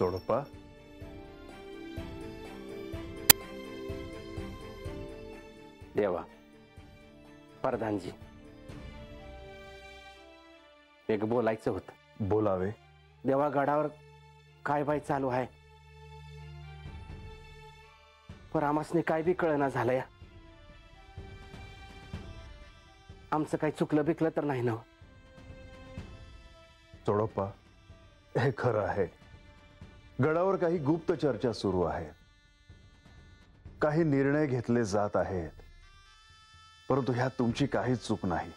चोडप्पा, देवा, प्रधानजी, एक बोलायचं होतं. बोलावे. देवा, गडावर काय बाय चालू आहे, पर आमासने काय बी कळना झालं या. आमचं काही चुकलं बिकलं तर नाही ना? चोडप्पा, हे खरं आहे. गडावर काही गुप्त चर्चा सुरू आहेत, काही निर्णय घेतले जात आहेत, परंतु ह्यात तुमची काहीच चूक नाही.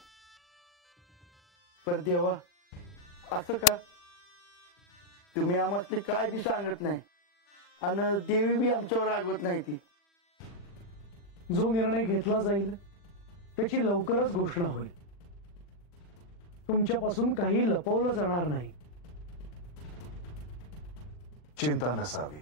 पर देवा, असं का? तुम्ही आम्हाला काय बी सांगत नाही आणि देवी बी आमच्यावर रागवत नाही. ती जो निर्णय घेतला जाईल त्याची लवकरच घोषणा होईल. तुमच्यापासून काही लपवलं जाणार नाही. चिंता नसावी.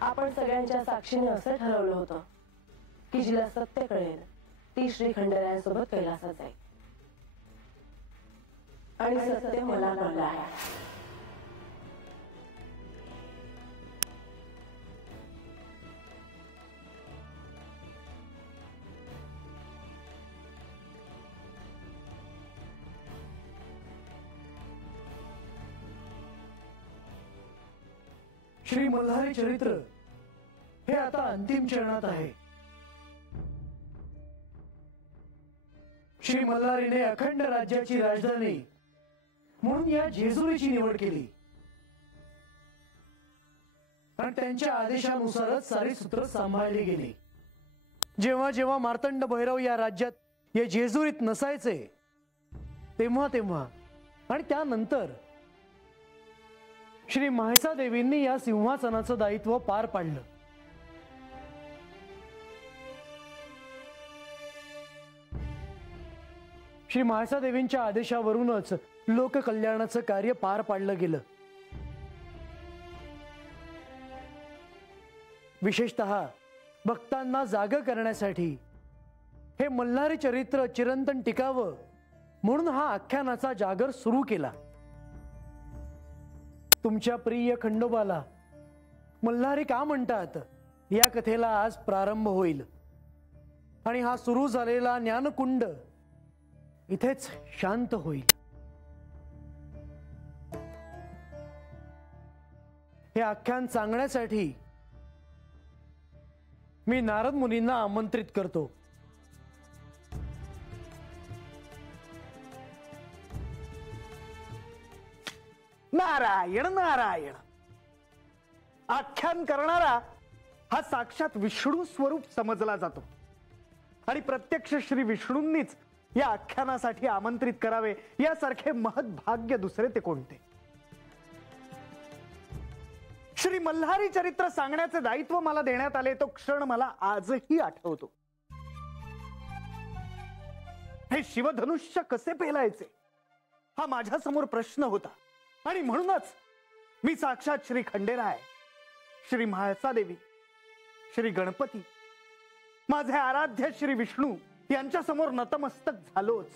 आपण सगळ्यांच्या साक्षीने असं ठरवलं होतं की जिला सत्य कळेल ती श्री खंडेरायांसोबत कैलासात जाईल. आणि सत्य मला कळलं आहे. श्री मल्हारी चरित्र हे आता अंतिम चरणात आहे. श्री मल्हारीने अखंड राज्याची राजधानी म्हणून या जेजुरीची निवड केली आणि त्यांच्या आदेशानुसारच सारी सूत्र सांभाळली गेली. जेव्हा जेव्हा मार्तंड भैरव या राज्यात या जेजुरीत नसायचे तेव्हा तेव्हा आणि त्यानंतर श्री म्हाळसा देवींनी या सिंहासनाचं दायित्व पार पाडलं. श्री म्हाळसा देवींच्या आदेशावरूनच लोककल्याणाचं कार्य पार पाडलं गेलं. विशेषतः भक्तांना जाग करण्यासाठी हे मल्हारी चरित्र चिरंतन टिकावं म्हणून हा आख्यानाचा जागर सुरू केला. तुमच्या प्रिय खंडोबाला मल्हारी का म्हणतात या कथेला आज प्रारंभ होईल आणि हा सुरू झालेला ज्ञानकुंड इथेच शांत होईल. हे आख्यान सांगण्यासाठी मी नारद मुनींना आमंत्रित करतो. नारायण नारायण. आख्यान करणारा हा साक्षात विष्णू स्वरूप समजला जातो आणि प्रत्यक्ष श्री विष्णूंनीच या आख्यानासाठी आमंत्रित करावे यासारखे महत् भाग्य दुसरे ते कोणते. श्री मल्हारी चरित्र सांगण्याचे दायित्व मला देण्यात आले तो क्षण मला आजही आठवतो. हे शिवधनुष्य कसे पेलायचे हा माझ्या समोर प्रश्न होता आणि म्हणूनच मी साक्षात श्री खंडेराय, श्री म्हाळसा देवी, श्री गणपती, माझे आराध्य श्री विष्णू यांच्या समोर नतमस्तक झालोच.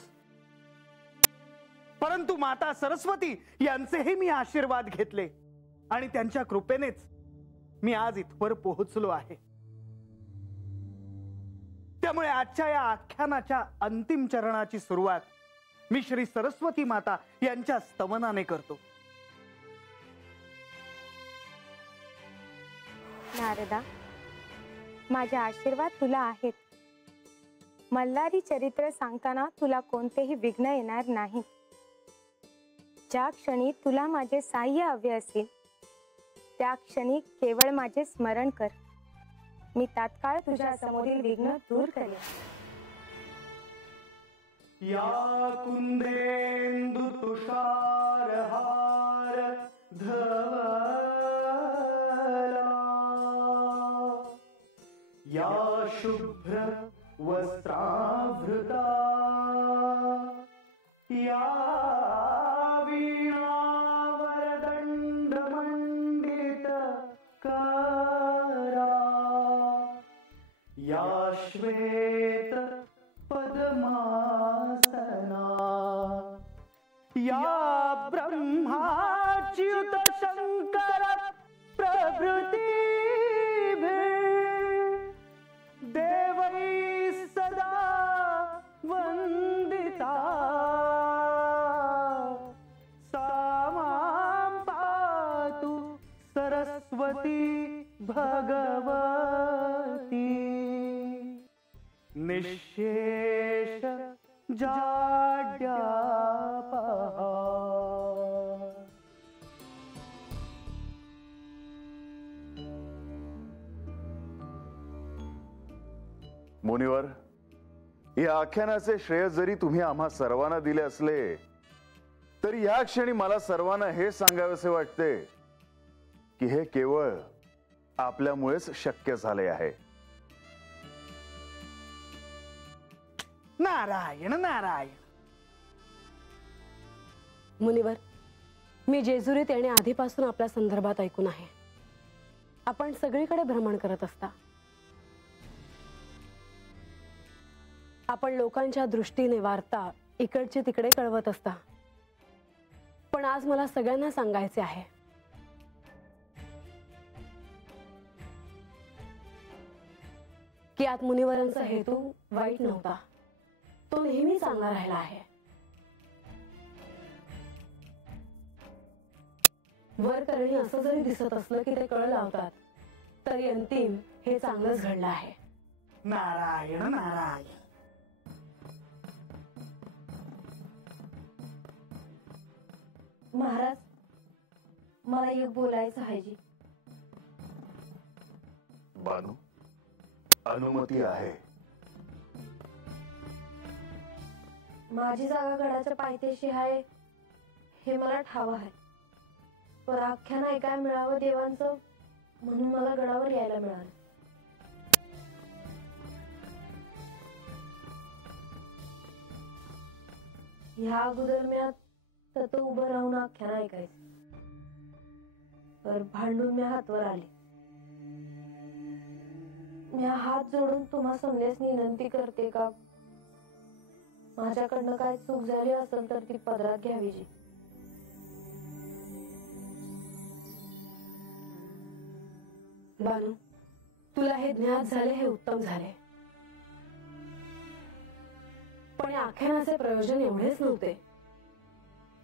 परंतु माता सरस्वती यांचेही मी आशीर्वाद घेतले आणि त्यांच्या कृपेनेच मी आज इथवर पोहोचलो आहे. त्यामुळे आजच्या या आख्यानाच्या अंतिम चरणाची सुरुवात मी श्री सरस्वती माता यांच्या स्तवनाने करतो. नारदा, माझे आशीर्वाद तुला आहेत. मल्हारी चरित्र सांगताना तुला कोणतेही विघ्न येणार नाही. ज्या क्षणी तुला माझे साह्य हवे असेल त्या क्षणी केवळ माझे स्मरण कर मी तात्काळ तुझ्या समोरील विघ्न दूर करेन. या कुंदेंदु तुषारहार धवला, या शुभ्र वस्त्राभृता, या वीणावरदंड मंडित करा, या श्वेत पद्मासना, या ब्रह्माच्युत शंकर प्रभृती देवै सदा वंदिता, सा मां पातु सरस्वती भगवती. निःशेष जाड्यापहा. मुनिवर, या आख्यानाचे श्रेय जरी तुम्ही आम्हा सर्वांना दिले असले तरी या क्षणी मला सर्वांना हे सांगावेसे वाटते की हे केवळ आपल्यामुळेच शक्य झाले आहे. नारायण नारायण. मुनिवर, मी जेजुरीत येणे आधीपासून आपल्या संदर्भात ऐकून आहे. आपण सगळीकडे भ्रमण करत असता. आपण लोकांच्या दृष्टीने वार्ता इकडची तिकडे कळवत असता. पण आज मला सगळ्यांना सांगायचे आहे, की आत मुनिवरांचा हेतू वाईट नव्हता, तो नेहमी चांगला राहिला आहे. वर करणी असं जरी दिसत असलं की ते कळ लावतात, तरी अंतिम हे चांगलंच घडलं आहे. नारायण नारायण. महाराज, मला एक बोलायचं आहे जी. बानू, अनुमती आहे. माझी जागा गडाच्या पायथ्याशी आहे हे मला ठाव आहे, पण आख्यान ऐकायला मिळावं देवांचं म्हणून मला गडावर यायला मिळालं. ह्या अगोदर मी तत उभं राहून आख्यान ऐकायचं, तर भांडून मी हातवर आले. मी हात जोडून तुम्हा समजेस विनंती करते का माझ्याकडनं काय चूक झाली असेल तर ती पदरात घ्यावी जी. बानू, तुला हे ज्ञात झाले हे उत्तम झाले, पण या आख्यानाचे प्रयोजन एवढेच नव्हते.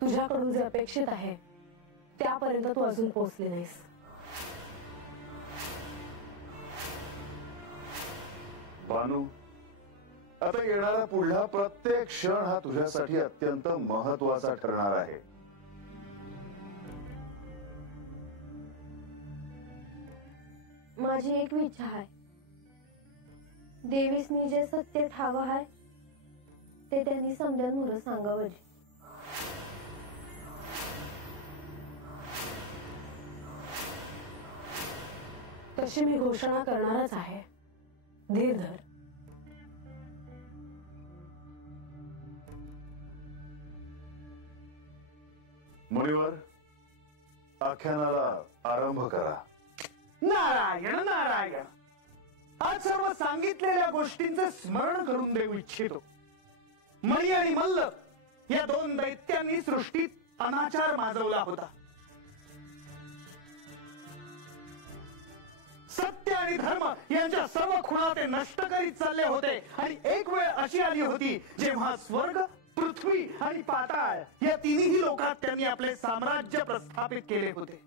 तुझ्याकडून जे अपेक्षित आहे त्यापर्यंत तू अजून पोहोचली नाहीस. बानू, आता येणारा पुढला प्रत्येक क्षण हा तुझ्यासाठी अत्यंत महत्वाचा ठरणार आहे. माझी एक इच्छा आहे, देवीसनी जे सत्य ठाव आहे ते त्यांनी समजांमुळे सांगावं. तशी मी घोषणा करणारच आहे. धीर धर. मुनिवर, आख्यानाला आरंभ करा. नारायण नारायण. आज सर्व सांगितलेल्या गोष्टींचे स्मरण करून देऊ इच्छितो. मणी आणि मल्ल या दोन दैत्यांनी सृष्टीत अनाचार माजवला होता. सत्य आणि धर्म यांच्या सर्व खुणा ते नष्ट करीत चालले होते. आणि एक वेळ अशी आली होती जेव्हा स्वर्ग, पृथ्वी आणि पाताळ या तिन्ही लोकात त्यांनी आपले साम्राज्य प्रस्थापित केले होते.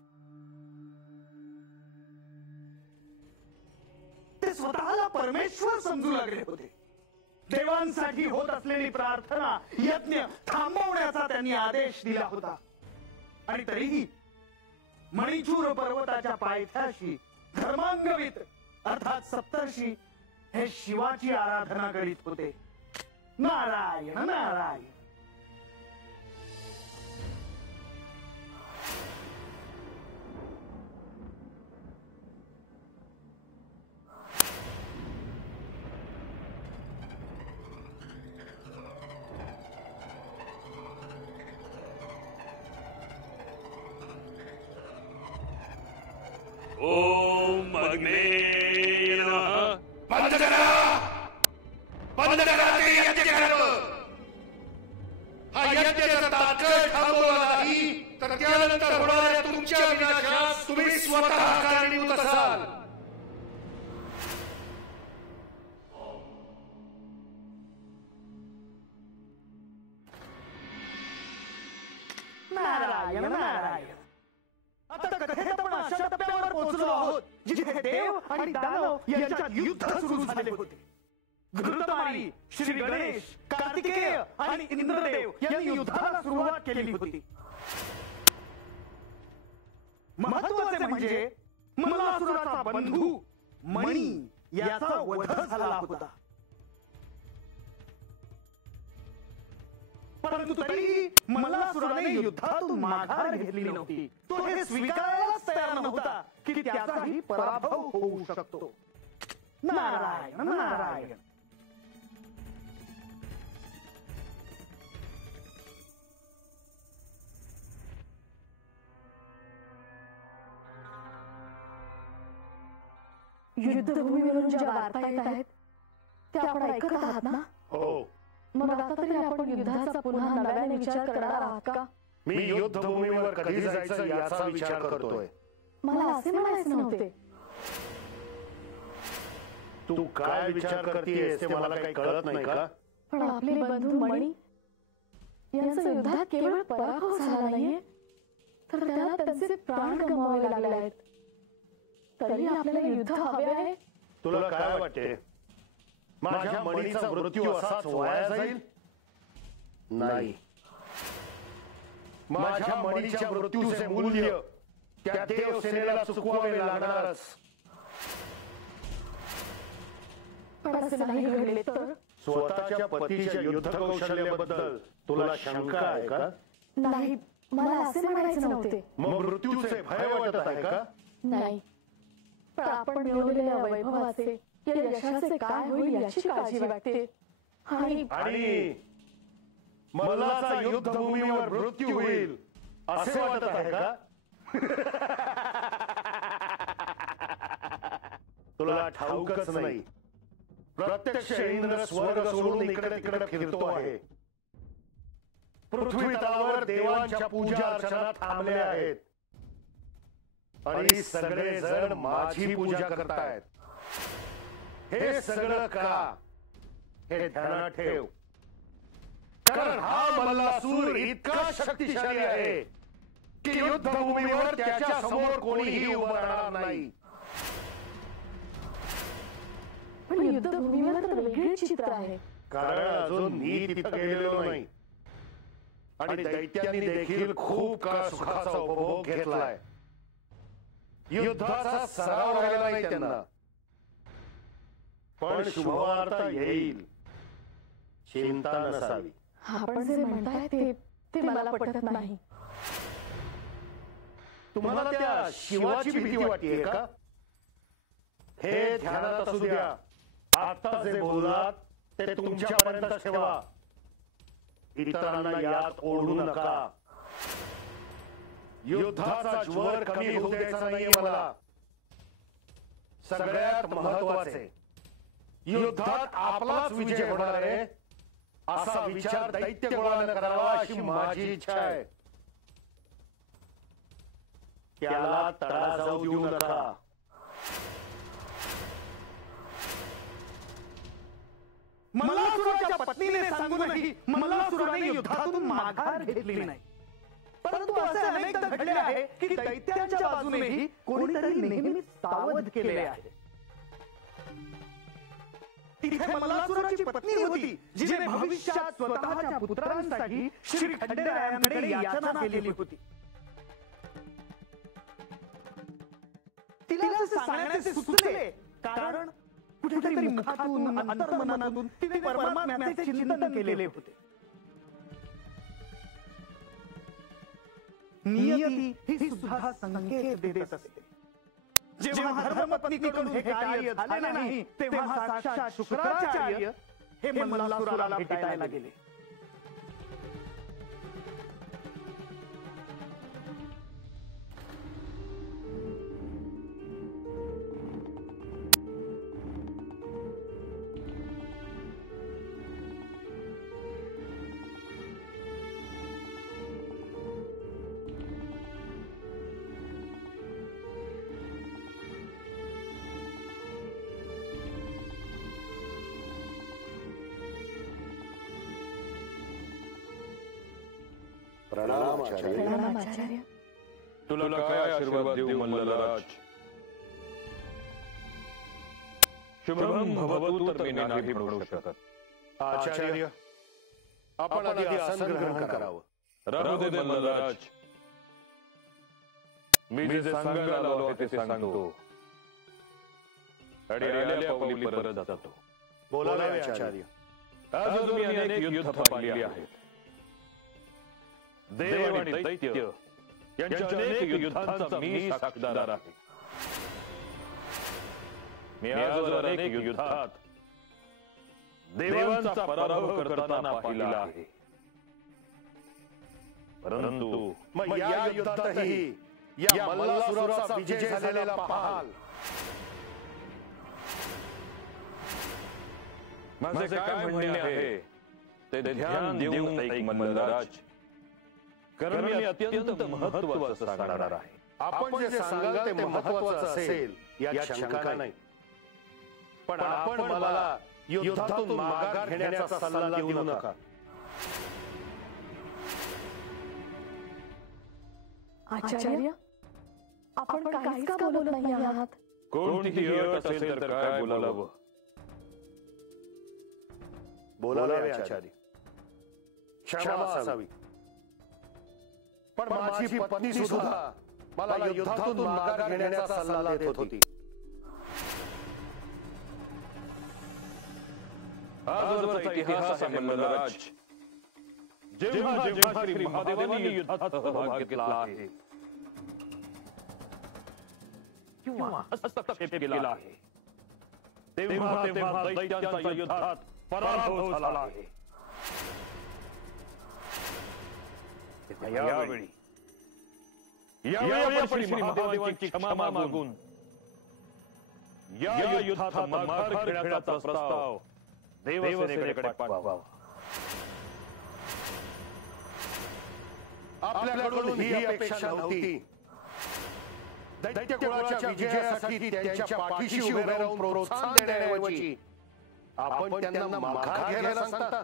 ते स्वतःला परमेश्वर समजू लागले होते. देवांसाठी होत असलेली प्रार्थना, यज्ञ थांबवण्याचा त्यांनी आदेश दिला होता. आणि तरीही मणिचूर पर्वताच्या पायथ्याशी धर्मांगवित अर्थात सप्तर्षी हे शिवाची आराधना करीत होते. नारायण नारायण. ओम अग्ने नमः. बंद करा, बंद करा ते यज्ञ कर्म. हा यज्ञ जर तात्काळ थांबवला नाही तर त्यानंतर होणाऱ्या तुमच्या विनाशास तुम्ही स्वतः कारणीभूत असाल. नारायण नारायण. आता कथेत आपण अशा टप्प्यावर पोहोचलो आहोत जिथे देव आणि दानव यांच्यात युद्ध सुरू झाले होते. घृतमारी, श्री गणेश, कार्तिकेय आणि इंद्रदेव यांनी युद्धाला सुरुवात केली होती. महत्वाचे म्हणजे मल्लासुराचा बंधू मणी याचा वध झाला होता. परंतु तरीही मल्लासुराने युद्धातून माघार घेतली नव्हती. तो हे स्वीकारायलाच तयार नव्हता की त्याचाही पराभव होऊ शकतो. नारायण नारायण. युद्धभूमीवरून ज्या वार्ता येत आहेत त्या आपण ऐकत आहात ना? हो. मग आता तरी आपण युद्धाचा पुन्हा नव्याने विचार करणार आहात का? मी युद्धभूमीवर कधी जायचं याचा विचार करतोय. मला असे म्हणायचे नव्हते. तू काय विचार करतेस ते मला काही कळत नाही का? पण आपले बंधू मणी यांचा युद्धात केवळ पराभव झाला नाहीये तर त्याला त्यांचे प्राण गमवावे लागले आहेत. तरी आपल्याला युद्ध हवे आहे. तुला काय वाटते, माझ्या मणीचा मृत्यू असाच वाया जाईल? नाही. माझ्या मणीच्या मृत्यूचे मूल्य त्या देवसेनेला चुकवावे लागणारच. पण असे नाही घडले तर? स्वतःच्या पतीच्या युद्ध कौशल्याबद्दल तुला शंका आहे का? नाही, मला असे म्हणायचे नव्हते. मग मृत्यूचे भय वाटत आहे का? नाही, पण आपण मिळवलेल्या वैभवाचे या यशाचे काय होईल याची काळजी वाटते. आणि मल्लाचा युद्धभूमीवर मृत्यू होईल असे वाटत आहे का? तुला ठाऊकच नाही, प्रत्यक्ष इंद्र स्वर्ग सोडून इकडे तिकडे फिरतो आहे. पृथ्वी तलावर देवांच्या पूजा अर्चना थांबल्या आहेत आणि सगळे जण माझी पूजा करतायत. हे सगळं का हे ध्यानात ठेव, कारण हा मल्लासूर इतका शक्तिशाली आहे की युद्धभूमीवर त्याच्या समोर कोणीही उभं राहणार नाही. पण युद्धभूमीवर तर वेगळीच चित्र आहे. कारण अजून मी तिथं गेलेलो नाही आणि दैत्यांनी देखील खूप काळ सुखाचा उपभोग घेतलाय. युद्धाचा सराव राहिला नाही त्यांना. पण शुभवार्ता येईल, चिंता नसावी. आपण जे म्हणताय ते मला पटत नाही. तुम्हाला त्या शिवाची भीती वाटतेय का? हे ध्यानात असू द्या. आता जे बोललात ते तुमच्यापर्यंत ठेवा. इतरांना यात ओढू नका. युद्धाचा ज्वर कमी होऊ द्यायचा नाहीये मला. सगळ्यात महत्वाचे, युद्धात आपलाच विजय होणार आहे असा विचार दैत्य गोळाने करावा अशी माझी इच्छा आहे. त्याला तडा जाऊ देऊ नका. मल्लासुराच्या पत्नीने सांगूनही मल्लासुराने युद्धातून माघार घेतली नाही. परंतु असे अनेकदा घडले आहे की दैत्यांच्या बाजूनेही कोणीतरी नेहमीच सावध केले आहे. तिथे मल्लासुराची पत्नी होती जिने भविष्यात स्वतःच्या पुत्रांसाठी श्री खंडेरायांकडे याचना केलेली होती. तिला असे सांगण्याचे सुचले कारण कुठेतरी मुखातून अंतर्मनातून तिने परमात्म्याचे चिंतन केलेले होते. नियती ही सुद्धा संकेत देत असते. जेव्हा धर्मपत्नीकडून हे कार्य झाले नाही तेव्हा साक्षात शुक्राचार्य हे मल्लासुराला भेटायला गेले. प्रणाम आचार्य. प्रणाम आचार्य. तुला काय आशीर्वाद देऊ मल्लराज? शुभम भवतु तर मी नाही म्हणू शकत. आचार्य, आपण आधी आसन ग्रहण करावं. राहू दे मल्लराज, मी जे सांगायला आलो आहे ते सांगतो आणि आल्या पाऊली परत जातो. बोलावे आचार्य. आजवर मी अनेक युद्ध पाहिली आहेत. देव आणि दैत्य यांच्या अनेक युद्धांचा मी साक्षीदार आहे. मी आजवर अनेक युद्धात देवांचा पराभव करताना पाहिला आहे. परंतु मग या युद्धातही या मल्लासुराचा विजय झालेला पाहाल. माझे काय म्हणणे आहे ते ध्यान देऊन ऐक मल्लराज, कारण मी अत्यंत महत्त्वाचं सांगणार आहे. आपण जे सांगाल ते महत्त्वाचं असेल यात शंका नाही. पण आपण मला युद्धातून माघार घेण्याचा सल्ला देऊ नका. आचार्य, आपण काहीच का बोलत नाही आहात? कोणतीही अट असेल तर काय बोलावं? बोलावे आचार्य. क्षमा असावी. पण माझी पत्नी सुद्धा मला युद्धातून माघार घेण्याचा सल्ला देत होती. आजवरचा इतिहास आहे मल्लराज. जेव्हा जेव्हा श्री महादेवांनी युद्धात सहभाग घेतला आहे किंवा हस्तक्षेप केला आहे तेव्हा तेव्हा दैत्यांचा युद्धात पराभव झाला आहे. यावेळी आपण श्री महादेवांची क्षमा मागून या युद्धात माघार घेण्याचा प्रस्ताव देवसेनेकडे पाठवावा. आपल्याकडून ही अपेक्षा नव्हती. दैत्यकुळाच्या विजयासाठी त्यांच्या पाठीशी उभे राहून प्रोत्साहन देण्याऐवजी आपण त्यांना माघार घ्यायला सांगता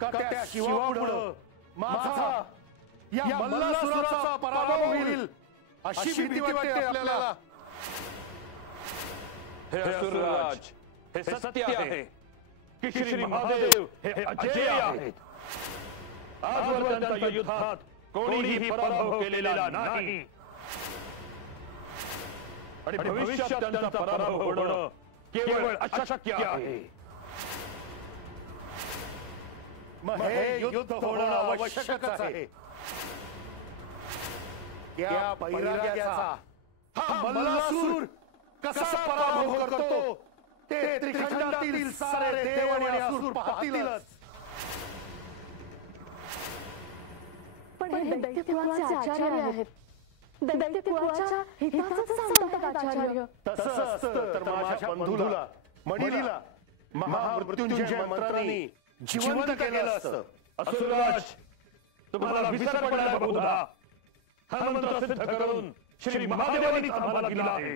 का? त्या शिवापुढं माझा या मल्लासुराचा पराभव होईल अशी भीती वाटते आपल्याला. हे असुरराज, हे सत्य आहे की श्री महादेव हे अजय आहेत. आजवर त्यांच्या युद्धात कोणीही पराभव केलेला नाही आणि भविष्यात त्यांचा पराभव होणं केवळ अशक्य आहे. मग हे युद्ध होणं आवश्यकच आहे. त्या बैराग्याचा हा मल्लासूर कसा पराभव करतो ते त्रिखंडातील सारे देव आणि असुर पाहतीलच. पण हे दैत्यकुळाचे आचार्य आहेत. दैत्यकुळाच्या हिताचंच सांगतात आचार्य. तसं असतं तर माझ्या बंधूला मणीला महामृत्युंजय मंत्रांनी जिवंत केलेलं असतं. असुरराज, तुम्हाला विसर पडला बहुधा. हा मंत्र सिद्ध करून श्री महादेवांनी आम्हाला दिला आहे.